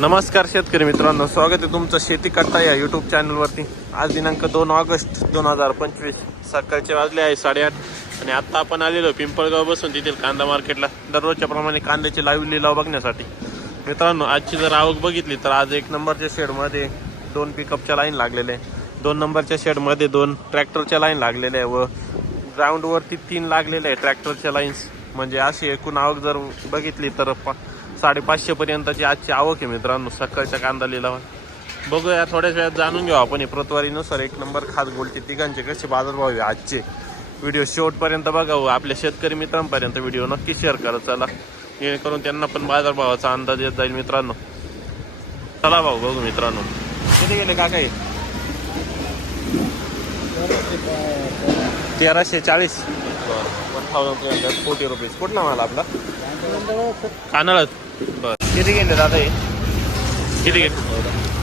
नमस्कार शेतकरी मित्रांनो स्वागत आहे तुमचं शेती कट्टा या यूट्यूब चॅनलवरती आज दिनांक दोन ऑगस्ट दोन हजार पंचवीस. सकाळचे वाजले आहे साडेआठ आणि आत्ता आपण आलेलो पिंपळगाव बसून तिथील कांदा मार्केटला. दररोजच्या प्रमाणे कांद्याचे लाईव्ह लिलाव बघण्यासाठी. मित्रांनो आजची जर आवक बघितली तर आज एक नंबरच्या शेडमध्ये दोन पिकअपच्या लाईन लागलेल्या आहे. दोन नंबरच्या शेडमध्ये दोन ट्रॅक्टरच्या लाईन लागलेल्या आहे व ग्राउंडवरती तीन लागलेले आहे ट्रॅक्टरच्या लाईन्स म्हणजे अशी एकूण आवक जर बघितली तर पा साडेपाचशे पर्यंतची आजची आवक आहे मित्रांनो सकाळच्या कांदा लिलावा बघूया थोड्याच वेळात जाणून घेऊ आपण हे प्रतवारीनुसार. एक नंबर खास गोलचे तिघांचे कसे बाजारभाव आहे आजचे. व्हिडिओ शेवटपर्यंत बघावं हो, आपल्या शेतकरी मित्रांपर्यंत व्हिडिओ नक्की शेअर करा चला. जेणेकरून त्यांना पण बाजारभावाचा अंदाज येत जाईल मित्रांनो. चला भाऊ बघू मित्रांनो. किती गेले का काही तेराशे चाळीस. One thousand three hundred forty rupees कुठला माल आपला? कानळत बर किती गेले दादा हे किती गेले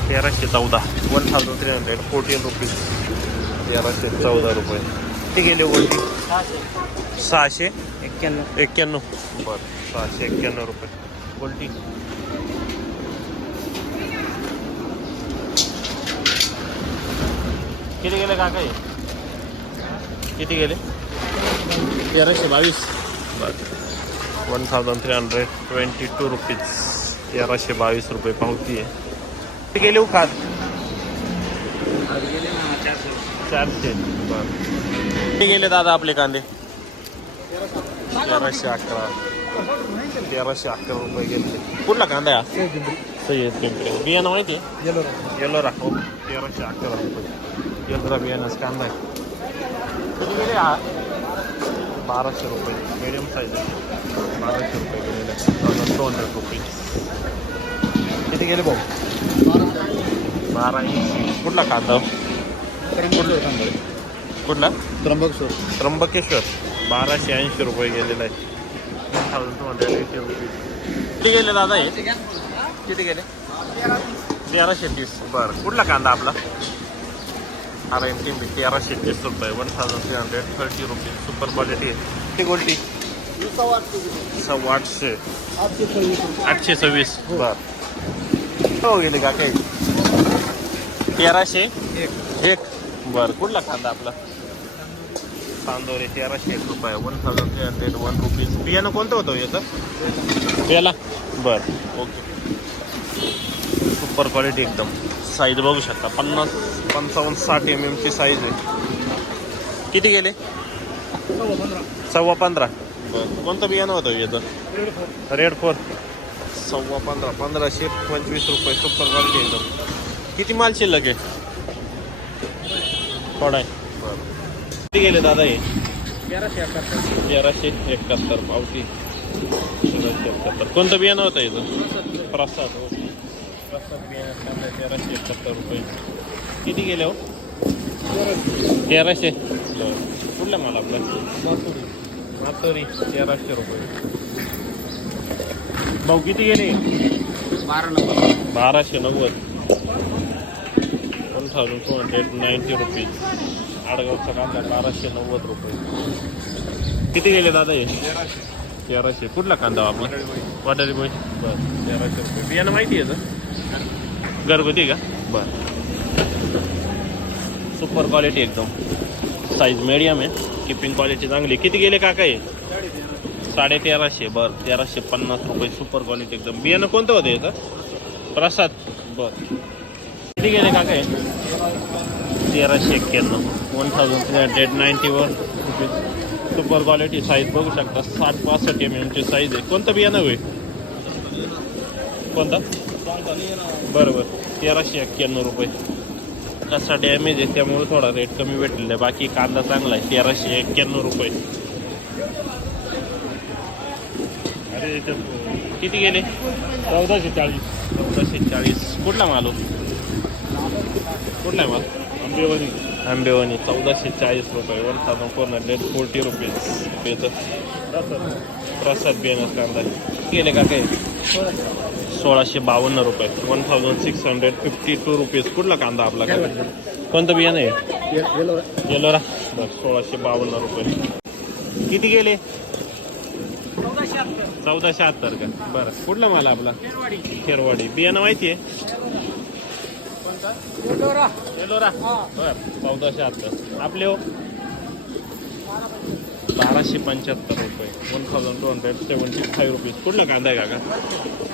तेराशे चौदा one thousand three hundred fourteen rupees तेराशे चौदा रुपये किती गेले वरती सहाशे एक्क्याण्णव एक्क्याण्णव बरं सहाशे एक्क्याण्णव रुपये उलटी किती गेले काका हे किती गेले तेराशे बावीस बरं one thousand three hundred twenty two rupees तेराशे बावीस रुपये पावती आहे. गेले उखात चारशे. बरं. गेले दादा आपले कांदे? तेराशे अकरा. तेराशे अकरा रुपये गेले. कुठला कांदा आहे हा? सय्यद पिंपळे बियाणं माहिती आहे? येलो राखो तेराशे अकरा रुपये. येलोरा बियाणंच कांदा आहे. गेले? हा. बाराशे रुपये. मिडियम साईज आहे. बाराशे रुपये गेलेले आहे टू हंड्रेड रुपीज किती गेले भाऊ बारा ऐंशी कुठला कांदा कुठला त्र्यंबकेश्वर त्र्यंबकेश्वर बाराशे ऐंशी रुपये गेलेला आहे. Thousand two hundred eighty rupees किती गेले दादा हे? किती गेले? तेराशे तीस. बरं. कुठला कांदा आपला? आर एम टी तेराशे तीस रुपये. One thousand three hundred thirty rupees super quality आहे. किती गोल्टी सव्वा आठशे आठशे सव्वीस. बर. हो गेले का? काही. तेराशे. एक. एक. बर. कुठला कांदा आपला? तांदोरे तेराशे एक रुपये. One thousand three hundred one rupees. बियाणं कोणतं होतं याचं? याला बर. ओके. सुपर क्वालिटी एकदम. साईज बघू शकता. पन्नास पंचावन्न साठ एम एमची साईज आहे. किती गेले? सव्वा पंधरा. बरं कोणतं बियाणं होतं याचं रेड फोर. सव्वा पंधरा पंधराशे पंचवीस रुपये सुपर क्वालिटी एकदम. किती माल शिल्लक आहे? थोडा आहे. बरं. किती गेले दादा हे? तेराशे एकाहत्तर. तेराशे एकाहत्तर पावती तेराशे एकाहत्तर. कोणतं बियाणं होतं याचं प्रसाद हो. प्रसाद बियाणं तेराशे एकाहत्तर रुपये. किती गेले हो? तेराशे. कुठला माल आपला? मातोरी तेराशे रुपये. भाऊ किती गेले? बारा नंबर बाराशे नव्वद. One thousand two hundred ninety rupees आडगावचा कांदा बाराशे नव्वद रुपये. किती गेले दादा हे? तेराशे. कुठला कांदा हो आपला? बोय बरं तेराशे रुपये. बियाणं माहिती आहे का? घरगुती का? बरं. सुपर क्वालिटी एकदम. साईज मीडियम आहे. किपिंग क्वालिटी चांगली. किती गेले काका हे? साडे तेराशे बरं तेराशे पन्नास रुपये सुपर क्वालिटी एकदम. बियाणं कोणतं होतं याचं प्रसाद. बरं. किती गेले काका हे? तेराशे एक्क्याण्णव. One thousand three hundred ninety one rupees super quality size बघू शकता. साठ पासष्ट एम एमची साईज आहे. कोणतं बियाणं होईल कोणतं? बरं बरं तेराशे एक्क्याण्णव रुपये. कसा डॅमेज आहे त्यामुळे थोडा रेट कमी भेटलेला आहे. बाकी कांदा चांगला आहे तेराशे एक्क्याण्णव रुपये. अरे किती गेले? चौदाशे चाळीस. चौदाशे चाळीस. कुठला माल हो? कुठला माल? आंबेवणी आंबेवणी चौदाशे चाळीस रुपये. One thousand four hundred forty rupees रुपयाचं प्रसाद बियाणं कांदा. गेले का काही? सोळाशे बावन्न रुपये. One thousand six hundred fifty two rupees कुठला कांदा आपला कांदा कोणतं बियाणं आहे? येलोरा. बरं सोळाशे बावन्न रुपये. किती गेले? चौदाशे चौदा शहात्तर का? बरं कुठला माल आपला? खेरवाडी. बियाणं माहिती आहे? येलोरा. बर चौदा शहात्तर आपले हो? बाराशे पंच्याहत्तर रुपये. One thousand two hundred seventy five rupees कुठला कांदा आहे काका?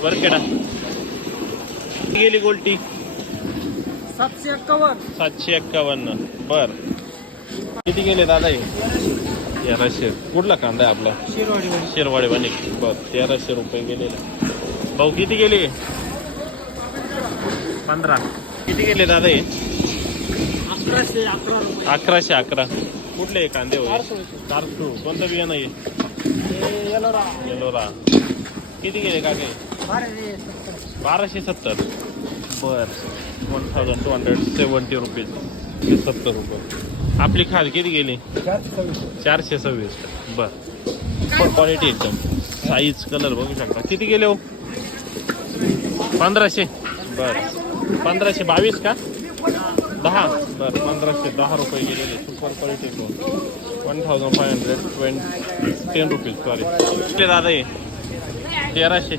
बरं केडा गेली गोल्टी? सातशे एक्कावन्न. सातशे एक्कावन्न. बर. किती गेले दादा हे? तेराशे. कुठला कांदा आहे आपला? शिरवाडी शेरवाडी बने बर तेराशे रुपये गेलेले. भाऊ किती गेले? पंधरा. किती गेले दादा हे? अकराशे अकरा अकराशे अकरा. कुठले हे कांदे चारशे. चारशे कोणतं बियाणं आहे? येलोरा. येलोरा. किती गेले का बाराशे सत्तर. बर. One thousand two hundred seventy rupees सत्तर रुपये. आपली खाद किती गेली? चारशे सव्वीस. चारशे सव्वीस बर. पण क्वालिटी एकदम. साईज कलर बघू शकता. किती गेले हो? पंधराशे. बर. पंधराशे बावीस का? दहा बर पंधराशे दहा रुपये गेलेले super quality one thousand five hundred twenty ten rupees sorry कुठले दादा हे. तेराशे.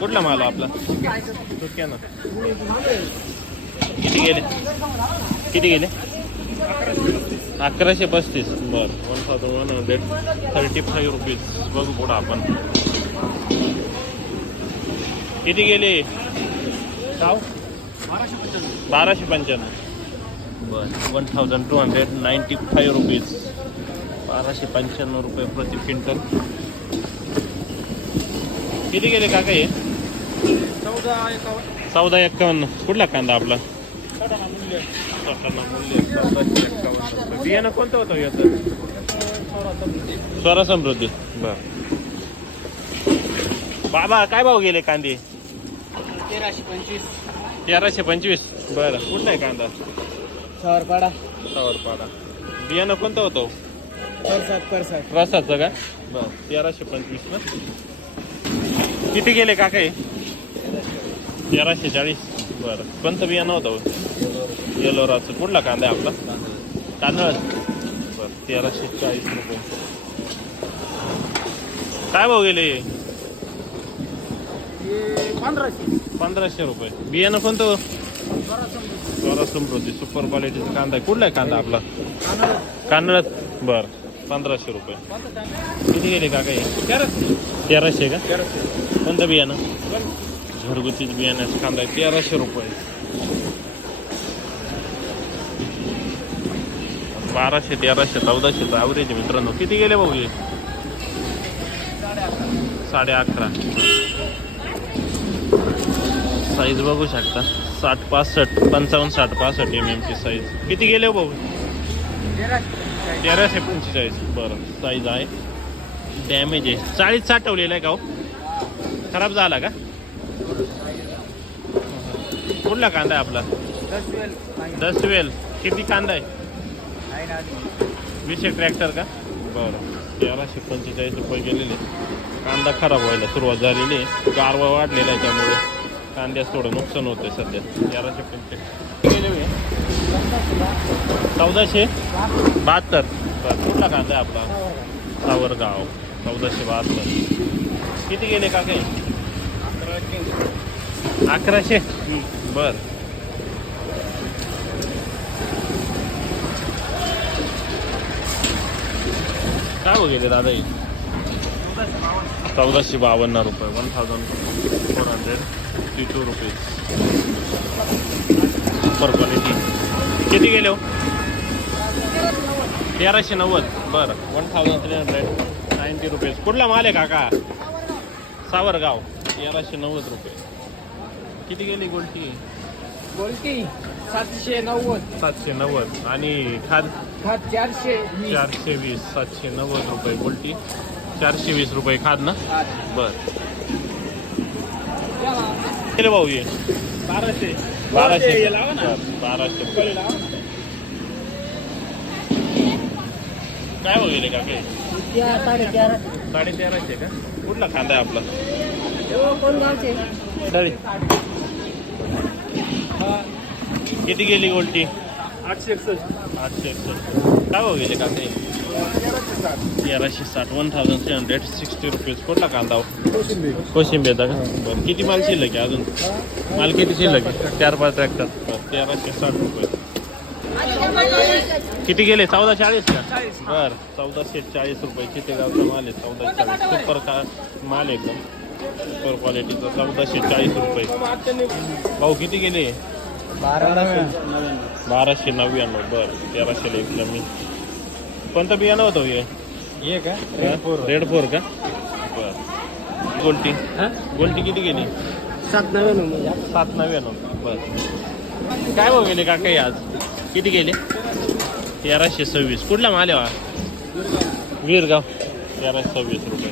कुठला माल आपला? ना किती गेले? किती गेले? अकराशे पस्तीस. बर. One thousand one hundred thirty five rupees बघू पुढं आपण. किती गेले? साव बाराशे पंच्याण्णव. बाराशे पंच्याण्णव. बर one thousand two hundred ninety five rupees. बाराशे पंच्याण्णव रुपये प्रति क्विंटल. किती गेले काका हे? चौदा एकावन्न. चौदा एक्कावन्न कुठला कांदा आपला? मूल्य. स्वतःला मूल्य. चौदाशे एक्कावन्न रुपये. बियाणं कोणतं होतं याचं? स्वर समृद्धी. बर. बाबा काय भाव गेले कांदे? तेराशे पंचवीस. तेराशे पंचवीस. बरं. कुठला आहे कांदा? सावरपाडा. सावरपाडा. बियाणं कोणतं होतं? परसाद परसाद रसाचं का? बर तेराशे पंचवीस ना? किती गेले का काय तेराशे चाळीस. बरं कोणतं बियाणं होतं? येलोराचं कुठला कांदा आहे आपला? तांदळ बरं तेराशे चाळीस रुपये. काय भाव गेले? पंधराशे. पंधराशे रुपये. बियाणं कोणतं? स्वरा समृद्धी सुपर क्वालिटीचा कांदा आहे. कुठला आहे कांदा आपला? कांदळात बर पंधराशे रुपये. किती गेले का काही तेराशे का? कोणतं बियाणं? घरगुतीच बियाण्याचा कांदा आहे. तेराशे रुपये. बाराशे तेराशे चौदाशेचा ॲव्हरेज आहे मित्रांनो. किती गेले भाऊ हे? साडे अकरा. साईज बघू शकता. साठ पासष्ट पंचावन्न साठ पासष्ट एम एमची साईज किती गेले हो भाऊ? तेराशे पंचेचाळीस. बरं साईज आहे. डॅमेज आहे. चाळीस साठवलेला आहे का हो? खराब झाला का? कुठला कांदा आहे आपला? दस वेल किती कांदा आहे? वीसशे ट्रॅक्टर का? बरं. तेराशे पंचेचाळीस रुपये गेलेले. कांदा खराब व्हायला सुरुवात झालेली आहे. गारवा वाढलेला आहे त्यामुळे. कांद्यास थोडं नुकसान होतंय सध्या. तेराशे होय. चौदाशे? बहात्तर. बरं कुठला कांदा आहे आपला? सावरगाव. चौदाशे बहात्तर. किती गेले का काही अकराशे. बर. काय हो गेले दादा हे? चौदाशे बावन्न रुपये. One thousand four hundred fifty two rupees super quality. किती गेले हो? तेराशे नव्वद. बरं. One thousand three hundred ninety rupees कुठला माल आहे काका? सावरगाव. तेराशे नव्वद रुपये. किती गेली गोल्टी? गोलटी सातशे नव्वद. सातशे नव्वद. आणि खाद? हा चारशे चारशे वीस. सातशे नव्वद रुपये गोल्टी. चारशे वीस रुपये खाद ना? बर. केले भाऊ ये बाराशे. बाराशे. लावा ना. बरं, बाराशे. काय भाऊ गेले का काही साडे तेरा साडे तेराशे का? कुठला खांदा आहे आपला? किती गेली गोल्टी? आठशे एकसष्ट. आठशे एकसष्ट. काय भाऊ गेले का काही तेराशे साठ one thousand three hundred sixty rupees कुठला कांदा हो? कोशिंबीरचा का? बरं किती माल शिल्लक आहे अजून? माल किती शिल्लक आहे? चार पाच ट्रॅक्टर बरं तेराशे साठ रुपये. किती गेले? चौदा चाळीस का? बरं चौदाशे चाळीस रुपये. किती गावचा माल आहे? चौदा चाळीस. सुपर का माल आहे एकदम. सुपर क्वालिटीचा चौदाशे चाळीस रुपये. भाऊ किती गेले? बाराशे. नव्याण्णव. बरं तेराशेला एक कमी कोणतं बियाणं होतं हे ये का? रेड फोर का? बर. गोल्टी. गोल्टी किती गेली? सात नव्याण्णव सात नव्याण्णव. बर. काय भाव गेले काका हे आज? किती गेले? तेराशे सव्वीस. कुठला माल आहे हा? वीरगाव. तेराशे सव्वीस रुपये.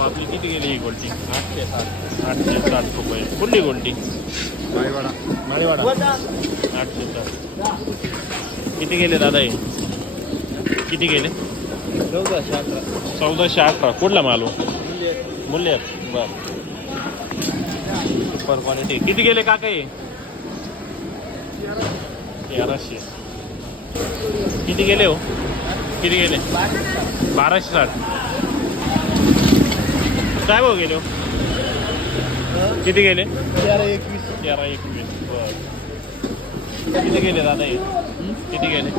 आपली किती गेली ही गोल्टी? आठशे साठ. आठशे साठ रुपये. कुठली गोल्टी? माळीवाडा. आठशे साठ. किती गेले दादा हे किती गेले? चौदाशे अठरा. चौदाशे अठरा कुठला माल हो? मूल्य बर. सुपर क्वालिटी किती गेले काका हे तेराशे. किती गेले हो? किती गेले? बाराशे साठ. काय भाऊ हो गेले हो? किती गेले? तेरा एकवीस. तेरा एकवीस. बर. किती गेले दादा हे? किती गेले?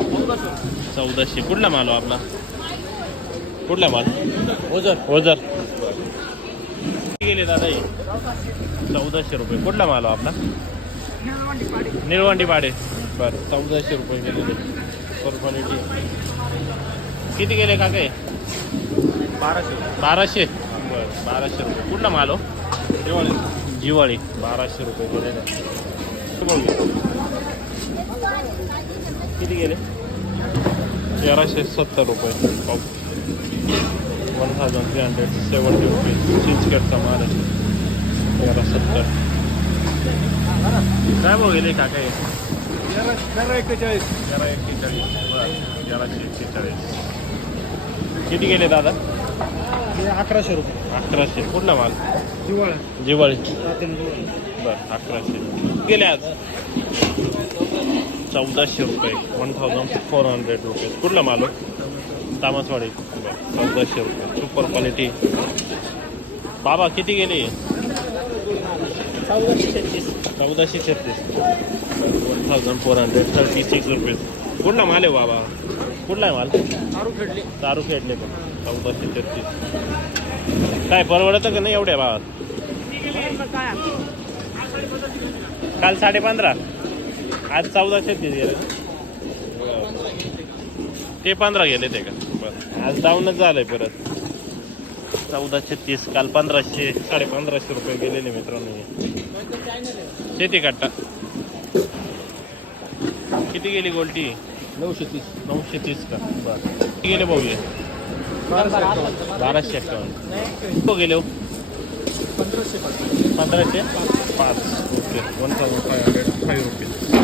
चौदाशे. कुठला माल हो आपला? कुठला माल? ओझर. ओझर. किती गेले दादा हे? चौदाशे रुपये. कुठला माल हो आपला? निळवंडी पाडे. बरं चौदाशे रुपये पर क्वालिटी किती गेले का काय बाराशे. बाराशे? बरं बाराशे रुपये. कुठला माल हो? दिवाळी जिवाळी. बाराशे रुपये गेलेले किती गेले? तेराशे सत्तर रुपये. पाव one thousand three hundred seventy rupees चिंचखेडचा माल आहे. तेरा सत्तर. काय भाव गेले का काय तेरा एक्केचाळीस तेरा एक्केचाळीस बरं. तेराशे एक्केचाळीस किती गेले दादा? अकराशे रुपये. अकराशे. कुठला माल? जिवाळी दिवाळी बरं अकराशे. गेले आज? चौदाशे रुपये. वन थाउजंड फोर हंड्रेड रुपये कुठला माल हो? तामसवाडी बरं चौदाशे रुपये. सुपर क्वालिटी बाबा किती गेले? चौदाशे छत्तीस. One thousand four hundred thirty six rupees कुठला माल आहे बाबा? कुठला आहे माल? आरू खेळले दारू खेळले पण. चौदाशे छत्तीस. काय परवडतं का नाही एवढ्या भावात? काल साडे पंधरा आज चौदा छत्तीस गेले? ते पंधरा गेले ते का? बरं. आज डाऊनच झालंय परत. चौदा छत्तीस काल पंधराशे साडे पंधराशे रुपये गेलेले मित्रांनो. शेती कट्टा किती गेली गोल्टी? नऊशे तीस. नऊशे तीस का? बरं. किती गेले भाऊ हे? बाराशे अठ्ठावन्न हो गेले हो? पंधराशे. पंधराशे? पाच. Okay. One thousand five hundred five rupees